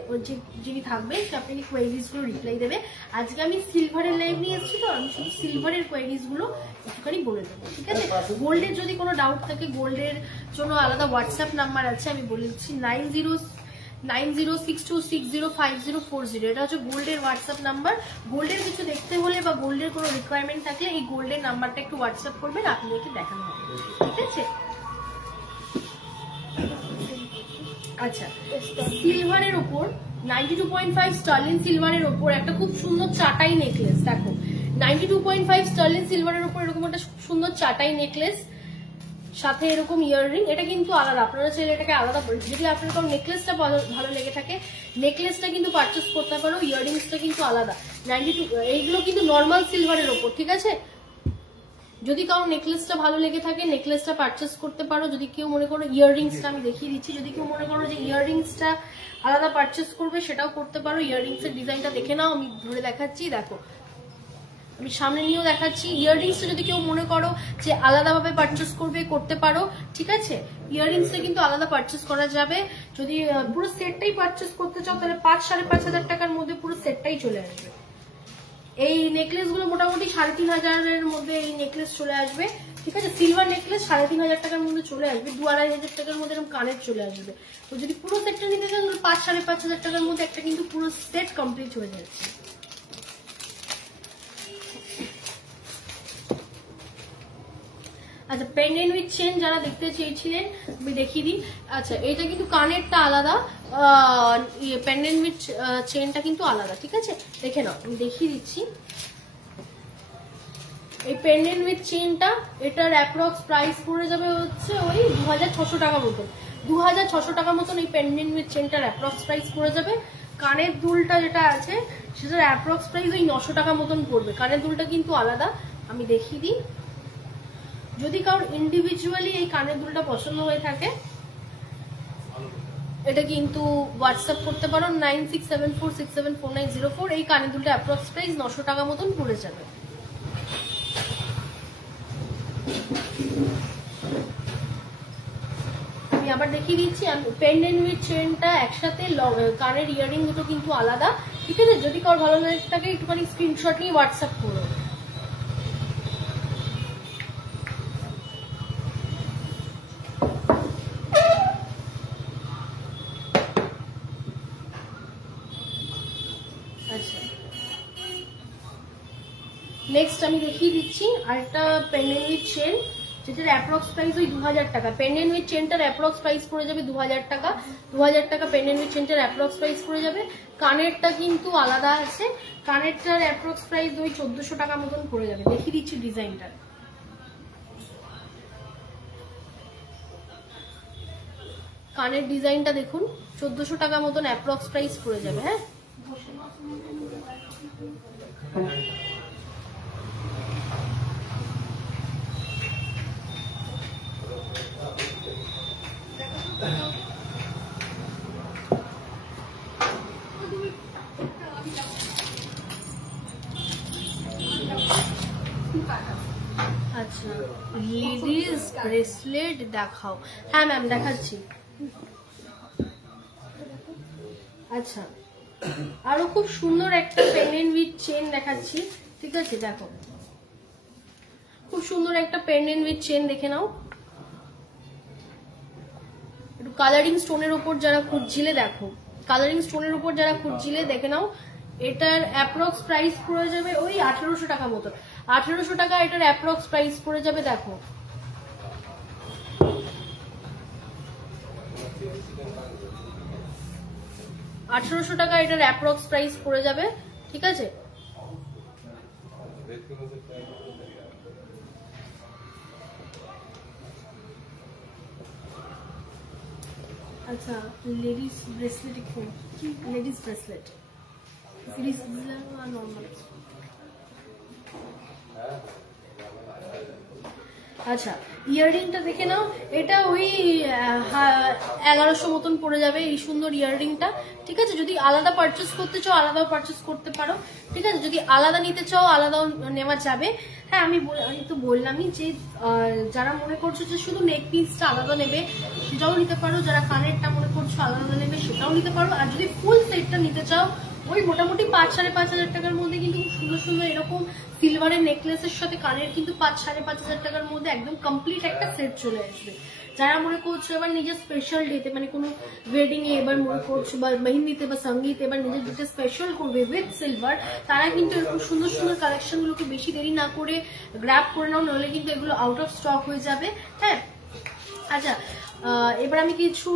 যিনি থাকবে সে আপনাকে কোয়ারিজ গুলো রিপ্লাই দেবে। আজকে আমি সিলভারের লাইভ নিয়ে এসেছি, তো আমি শুধু সিলভারের কোয়ারিজ গুলো একটুখানি বলে দেবো, ঠিক আছে? গোল্ডের যদি কোনো ডাউট থাকে, গোল্ডের জন্য আলাদা হোয়াটসঅ্যাপ নাম্বার আছে, আমি বলে দিচ্ছি 9062605040। এটা হচ্ছে গোল্ডের হোয়াটসঅ্যাপ নাম্বার। গোল্ডের কিছু দেখতে হলে বা গোল্ডের কোনো রিকোয়ারমেন্ট থাকলে এই গোল্ডের নাম্বারটা একটু হোয়াটসঅ্যাপ করবেন, আপনাদেরকে দেখানো হবে, ঠিক আছে? আচ্ছা, সিলভারের উপর 92.5 স্টার্লিং সিলভারের উপর একটা খুব সুন্দর চাটাই নেকলেস দেখো। 92.5 স্টার্লিং সিলভারের উপর এরকম একটা সুন্দর চাটাই নেকলেস, সাথে এরকম ইয়াররিং। এটা কিন্তু আলাদা, আপনারা চাইলে এটাকে আলাদা করে, যদি আপনার কারো নেকলেসটা ভালো লেগে থাকে নেকলেসটা কিন্তু পারচেস করতে পারো, ইয়াররিংসটা কিন্তু আলাদা। 92 এইগুলো কিন্তু নর্মাল সিলভারের উপর, ঠিক আছে? যদি কারো নেকলেসটা ভালো লেগে থাকে নেকলেসটা পারচেস করতে পারো। যদি কেউ মনে করো ইয়াররিংসটা আমি দেখিয়ে দিচ্ছি, যদি কেউ মনে করো যে ইয়াররিংসটা আলাদা পারচেস করবে সেটাও করতে পারো। ইয়াররিংসের ডিজাইনটা দেখে নাও, আমি ধরে দেখাচ্ছি, দেখো আমি সামনে নিয়েও দেখাচ্ছি। ইয়াররিংসটা যদি কেউ মনে করো যে আলাদাভাবে পারচেস করতে পারো, ঠিক আছে? ইয়াররিংসটা কিন্তু আলাদা পারচেস করা যাবে। যদি পুরো সেটটাই পারচেস করতে চাও তাহলে 5-5.5 টাকার মধ্যে পুরো সেটটাই চলে আসবে। এই নেকলেস গুলো মোটামুটি 3500 মধ্যে এই নেকলেস চলে আসবে, ঠিক আছে? সিলভার নেকলেস 3500 টাকার মধ্যে চলে আসবে, 2-2500 টাকার মধ্যে এরকম কানের চলে আসবে। তো যদি পুরো সেটটা নিতে চাও তাহলে 5-5.5 টাকার মধ্যে একটা কিন্তু পুরো সেট কমপ্লিট হয়ে যাচ্ছে। আচ্ছা, পেন্ডেন্ট উইথ চেন যারা দেখতে চেয়েছিলেন আমি দেখিয়ে দিই। আচ্ছা, এটা কিন্তু কানেরটা আলাদা, পেন্ডেন্ট উইথ চেনটা কিন্তু আলাদা, ঠিক আছে? দেখে নাও, আমি দেখিয়ে দিচ্ছি। এই পেন্ডেন্ট উইথ চেনটা, এটার অ্যাপ্রক্স প্রাইস পড়ে যাবে হচ্ছে ওই 2600 টাকা মতন। 2600 টাকার মতন এই পেন্ডেন্ট উইথ চেনটার অ্যাপ্রক্স প্রাইস পড়ে যাবে। কানের দুলটা যেটা আছে সেটার অ্যাপ্রক্স প্রাইস ওই 900 টাকা মতন পড়বে। কানের দুলটা কিন্তু আলাদা, আমি দেখিয়ে দিই। যদি কারোর ইন্ডিভিজুয়ালি এই কানের দুলটা পছন্দ হয়ে থাকে এটা কিন্তু হোয়াটসঅ্যাপ করতে পারো 9674674904। এই কানের দুলটা অ্যাপ্রক্স প্রাইস 900 টাকা মতন পড়ে যাবে। আমি আবার দেখিয়ে দিচ্ছি, পেন্ডেন্ট উইথ চেনটা একসাথে, কানের ইয়ারিং দুটো কিন্তু আলাদা, ঠিক আছে? যদি কারোর ভালো লাগে থাকে একটুখানি স্ক্রিনশট নিয়ে হোয়াটসঅ্যাপ করো। আচ্ছা, নেক্সট আমি দেখিয়ে দিচ্ছি আরেকটা পেন্ডেন্ট উইথ চেন, যেটার অ্যাপ্রক্স প্রাইস ওই 2000 টাকা। পেন্ডেন্ট উইথ চেনটার অ্যাপ্রক্স প্রাইস পড়ে যাবে 2000 টাকা। 2000 টাকা পেন্ডেন্ট উইথ চেনটার অ্যাপ্রক্স প্রাইস পড়ে যাবে। কানেরটা কিন্তু আলাদা আছে, কানেরটার অ্যাপ্রক্স প্রাইস ওই 1400 টাকা মতন পড়ে যাবে। দেখিয়ে দিচ্ছি ডিজাইনটা। কানের ডিজাইনটা দেখুন, 1400 টাকা মতন অ্যাপ্রক্স প্রাইস পড়ে যাবে। হ্যাঁ, আচ্ছা, লেডিস ব্রেসলেট দেখাও। হ্যাঁ ম্যাম, দেখাচ্ছি। আচ্ছা, আরো খুব সুন্দর একটা পেন্ডেন্ট উইথ চেন দেখাচ্ছি, ঠিক আছে? দেখো, খুব সুন্দর একটা পেন্ডেন্ট উইথ চেন দেখে নাও। একটু কালারিং স্টোনের উপর যারা খুঁজছিলে, দেখো কালারিং স্টোনের উপর যারা খুঁজছিলে দেখে নাও। এটার অ্যাপ্রক্স প্রাইস পড়ে যাবে ওই 1800 টাকা মতো। 1800 টাকা এটার অ্যাপ্রক্স প্রাইস পড়ে যাবে। দেখো, $1800 টাকা এটার অ্যাপ্রক্স প্রাইস পড়ে যাবে, ঠিক আছে? আচ্ছা, ladies bracelet, ladies bracelet normal. আচ্ছা, ইয়াররিংটা দেখে নাও। এটা ওই 1100 মতন পড়ে যাবে এই সুন্দর ইয়াররিংটা, ঠিক আছে? যদি আলাদা পারচেস করতে চাও আলাদাও পারচেস করতে পারো, ঠিক আছে? যদি আলাদা নিতে চাও আলাদাও নেওয়া যাবে। হ্যাঁ, আমি তো বললামই যে যারা মনে করছো যে শুধু নেক পিসটা আলাদা নেবে সেটাও নিতে পারো, যারা কানেরটা মনে করছো আলাদা নেবে সেটাও নিতে পারো। আর যদি ফুল সেটটা নিতে চাও ওই মোটামুটি 5-5.5 টাকার মধ্যে কিন্তু খুব সুন্দর সুন্দর এরকম সিলভারের নেকলেসের সাথে কানের কিন্তু 5-5.5 টাকার মধ্যে একদম কমপ্লিট একটা সেট চলে আসবে। যারা মনে করছো এবার নিজের স্পেশাল ডেতে, মানে কোনো ওয়েডিং এ এবার মনে করছো বা মেহেন্দিতে বা সঙ্গীতে এবার নিজের যেটা স্পেশাল করবে উইথ সিলভার, তারা কিন্তু এরকম সুন্দর সুন্দর কালেকশন গুলোকে বেশি দেরি না করে গ্র্যাব করে নাও, নাহলে কিন্তু এগুলো আউট অফ স্টক হয়ে যাবে। হ্যাঁ, আচ্ছা, এবার আমি কিছু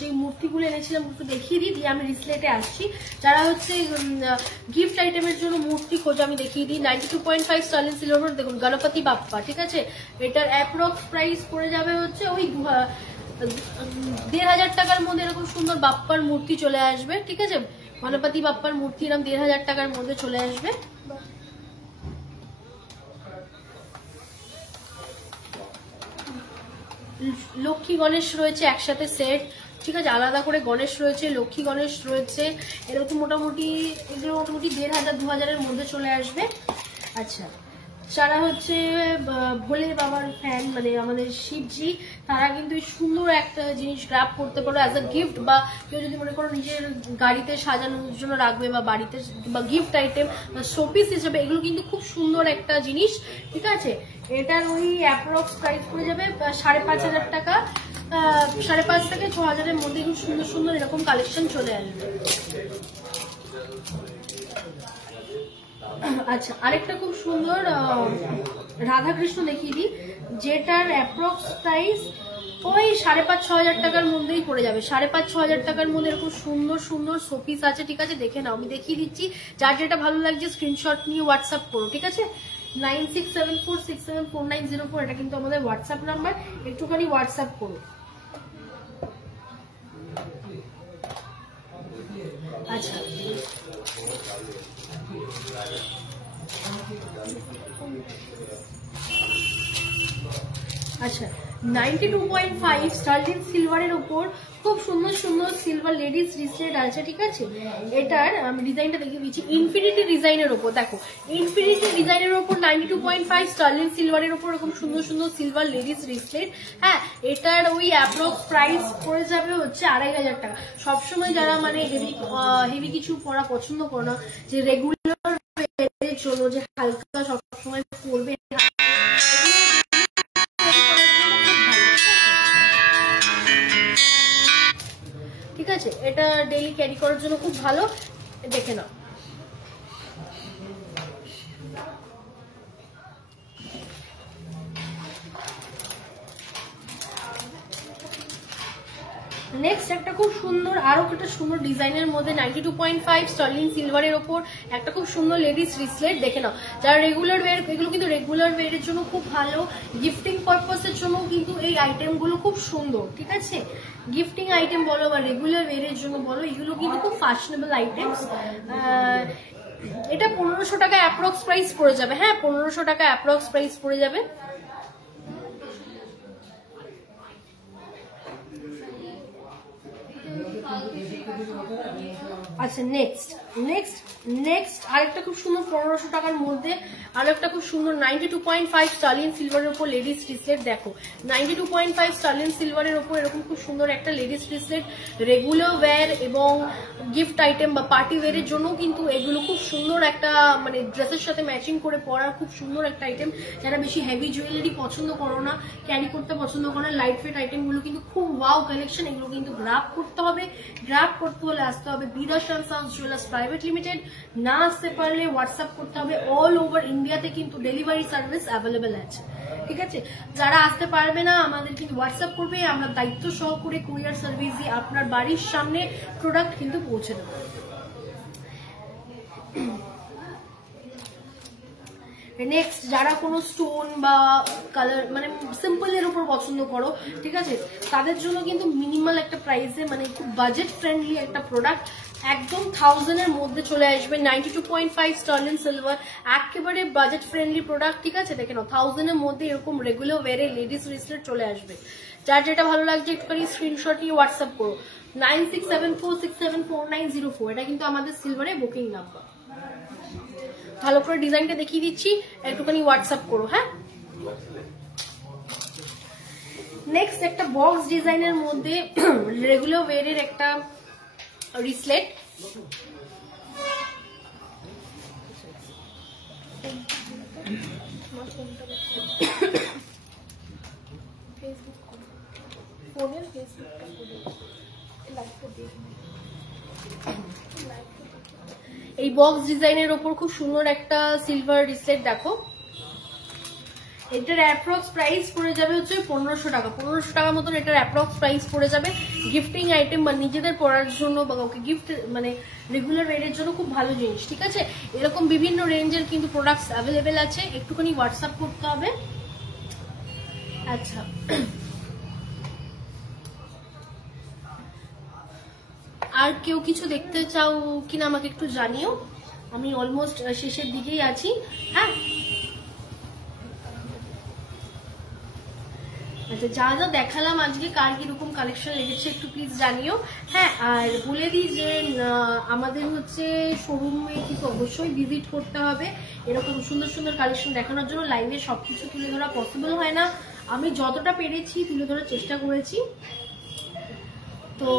যে মূর্তিগুলো এনেছিলাম একটু দেখিয়ে দিই, দিয়ে আমি রিসলেটে আসছি। যারা হচ্ছে গিফট আইটেমের জন্য মূর্তি খোঁজো আমি দেখিয়ে দিই। 92.5 স্টার্লিং সিলভার, দেখুন গণপতি বাপ্পা, ঠিক আছে? এটার অ্যাপ্রক্স প্রাইস পড়ে যাবে হচ্ছে ওই 1500 টাকার মধ্যে এরকম সুন্দর বাপ্পার মূর্তি চলে আসবে, ঠিক আছে? গণপতি বাপ্পার মূর্তি এরকম 1500 টাকার মধ্যে চলে আসবে। লক্ষ্মী গণেশ রয়েছে একসাথে সেট, ঠিক আছে? আলাদা করে গণেশ রয়েছে, লক্ষ্মী গণেশ রয়েছে, এরকম মোটামুটি এগুলো মোটামুটি 1500-2000-এর মধ্যে চলে আসবে। আচ্ছা, যারা হচ্ছে ভোলে বাবার ফ্যান, মানে আমাদের শিবজি, তারা কিন্তু সুন্দর একটা জিনিস গ্র্যাব করতে পারো অ্যাজ আ গিফট, বা কেউ যদি মনে করো নিজের গাড়িতে সাজানোর জন্য রাখবে বা বাড়িতে বা গিফট আইটেম বা শোপিস হিসেবে, এগুলো কিন্তু খুব সুন্দর একটা জিনিস, ঠিক আছে? এটার ওই অ্যাপ্রক্স প্রাইস পড়ে যাবে 5,500 টাকা। 5,500 থেকে 6,000-এর মধ্যে খুব সুন্দর সুন্দর এরকম কালেকশন চলে আসবে। আচ্ছা, আরেকটা খুব সুন্দর রাধাকৃষ্ণ দেখিয়ে দিই, যেটার অ্যাপ্রক্স প্রাইস ওই 5,500-6,000 টাকার মধ্যেই পড়ে যাবে। 5,500-6,000 টাকার মধ্যে এরকম সুন্দর সুন্দর শোপিস আছে, ঠিক আছে? দেখে নাও, আমি দেখিয়ে দিচ্ছি। যার যেটা ভালো লাগছে স্ক্রিনশট নিয়ে হোয়াটসঅ্যাপ করো, ঠিক আছে? 9674674904, এটা কিন্তু আমাদের হোয়াটসঅ্যাপ নাম্বার, একটুখানি হোয়াটসঅ্যাপ করো। আচ্ছা আচ্ছা 92.5 স্টার্লিং সিলভারের উপর খুব সুন্দর সুন্দর সিলভার লেডিস রিসলেট আছে, ঠিক আছে। এটার আমি ডিজাইনটা দেখিয়ে দিচ্ছি, ইনফিনিটি ডিজাইনের উপর। দেখো ইনফিনিটি ডিজাইনের উপর 92.5 স্টার্লিং সিলভারের উপর এরকম সুন্দর সুন্দর সিলভার লেডিস রিসলেট। হ্যাঁ, এটার ওই অ্যাপ্রক্স প্রাইস পড়ে যাবে হচ্ছে 2500 টাকা। সবসময় যারা মানে হেভি কিছু পরা পছন্দ করো না, যে রেগুলার জন্য যে হালকা সবসময় পরবে, ঠিক আছে, এটা ডেইলি ক্যারি করার জন্য খুব ভালো। দেখে নাও। নেক্সট একটা খুব সুন্দর, আরো একটা সুন্দর ডিজাইনের মধ্যে 92.5 স্টার্লিং সিলভারের ওপর একটা খুব সুন্দর লেডিস রিসলেট। দেখে নাও, যারা রেগুলার ওয়্যার, এগুলো কিন্তু রেগুলার ওয়্যারের জন্য খুব ভালো, গিফটিং পারপাসের জন্য কিন্তু এই আইটেমগুলো খুব সুন্দর, ঠিক আছে। গিফটিং আইটেম বলো বা রেগুলার ওয়্যারের জন্য বলো, এগুলো কিন্তু খুব ফ্যাশনেবল আইটেমস। এটা 1500 টাকা অ্যাপ্রক্স প্রাইস পড়ে যাবে। হ্যাঁ, 1500 টাকা অ্যাপ্রক্স প্রাইস পড়ে যাবে। আচ্ছা নেক্সট আরেকটা খুব সুন্দর 1500 টাকার মধ্যে আরেকটা খুব সুন্দর 92.5 স্টার্লিং সিলভারের উপর লেডিস রিসলেট। দেখো 92.5 স্টার্লিং সিলভারের উপর এরকম খুব সুন্দর একটা লেডিস রিসলেট, রেগুলার ওয়্যার এবং গিফট আইটেম বা পার্টি ওয়্যারের জন্য কিন্তু এগুলো খুব সুন্দর একটা, মানে ড্রেসের সাথে ম্যাচিং করে পরার খুব সুন্দর একটা আইটেম। যারা বেশি হেভি জুয়েলারি পছন্দ করো না, ক্যারি করতে পছন্দ করো না, লাইট ওয়েট আইটেমগুলো কিন্তু খুব ওয়াও কালেকশন। এগুলো কিন্তু গ্রাব করতে হবে, গ্রাব করতে হলে আসতে হবে বিদর্শন সাউন্ড জুয়েলার্স প্রাইভেট লিমিটেড। না আসতে পারলে হোয়াটসঅ্যাপ করতে হবে। অল ওভার ইন্ডিয়াতে কিন্তু ডেলিভারি সার্ভিস অ্যাভেলেবেল আছে, ঠিক আছে। যারা আসতে পারবে না আমাদের কিন্তু হোয়াটসঅ্যাপ করবে, আমরা দায়িত্ব সহকারে কুরিয়ার সার্ভিস দিয়ে আপনার বাড়ির সামনে প্রোডাক্ট কিন্তু পৌঁছে দেবো। নেক্সট যারা কোনো স্টোন বা কালার মানে সিম্পল এর উপর পছন্দ করো, ঠিক আছে, তাদের জন্য কিন্তু মিনিমাল একটা প্রাইসে, মানে খুব বাজেট ফ্রেন্ডলি একটা প্রোডাক্ট, একদম 1000 এর মধ্যে চলে আসবে। 92.5 স্টার্লিং সিলভার, একেবারে বাজেট ফ্রেন্ডলি প্রোডাক্ট, ঠিক আছে। দেখে নাও 1000 এর মধ্যে এরকম রেগুলার ওয়্যারে লেডিস রিসলেট চলে আসবে। যার যেটা ভালো লাগছে একটুখানি স্ক্রিনশট নিয়ে হোয়াটসঅ্যাপ করো। 9674674904, এটা কিন্তু আমাদের সিলভারের বুকিং নাম্বার। ভালো করে ডিজাইনটা দেখিয়ে দিচ্ছি, একটুখানি হোয়াটসঅ্যাপ করো। হ্যাঁ, নেক্সট একটা বক্স ডিজাইনের মধ্যে রেগুলার ওয়্যারের একটা রিসলেট। এই বক্স ডিজাইনের ওপর খুব সুন্দর একটা সিলভার রিসলেট। দেখো এটার অ্যাপ্রক্স প্রাইস পড়ে যাবে হচ্ছে 1500 টাকা। 1500 টাকা মতন এটার অ্যাপ্রক্স প্রাইস পড়ে যাবে। গিফটিং আইটেম বা নিজেদের পড়ার জন্য বা ওকে গিফট মানে রেগুলার ওয়্যারের জন্য খুব ভালো জিনিস, ঠিক আছে। এরকম বিভিন্ন রেঞ্জের কিন্তু প্রোডাক্টস অ্যাভেলেবেল আছে, একটুখানি হোয়াটসঅ্যাপ করতে হবে। আচ্ছা, আর কেউ কিছু দেখতে চাও কিনা আমাকে একটু জানিও, আমি অলমোস্ট শেষের দিকেই আছি। হ্যাঁ, আচ্ছা, যা যা দেখালাম আজকে কার কিরকম কালেকশন লেগেছে একটু প্লিজ জানিও। হ্যাঁ, আর বলে দিই যে আমাদের হচ্ছে শোরুমে কিন্তু অবশ্যই ভিজিট করতে হবে। এরকম সুন্দর সুন্দর কালেকশন দেখানোর জন্য লাইভে সবকিছু তুলে ধরা পসিবল হয় না, আমি যতটা পেরেছি তুলে ধরার চেষ্টা করেছি। তো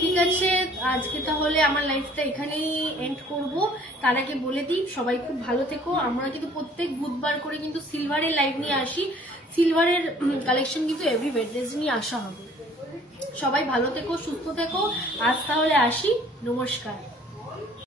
ঠিক আছে, আজকে তাহলে আমার লাইফটা এখানেই এন্ড করব। তার আগে বলে দিই সবাই খুব ভালো থেকো। আমরা কিন্তু প্রত্যেক বুধবার করে কিন্তু সিলভারের লাইভ নিয়ে আসি, সিলভারের কালেকশন কিন্তু এভরি ওয়েডনেসডে নিয়ে আসা হবে। সবাই ভালো থেকো, সুস্থ থেকো। আজ তাহলে আসি, নমস্কার।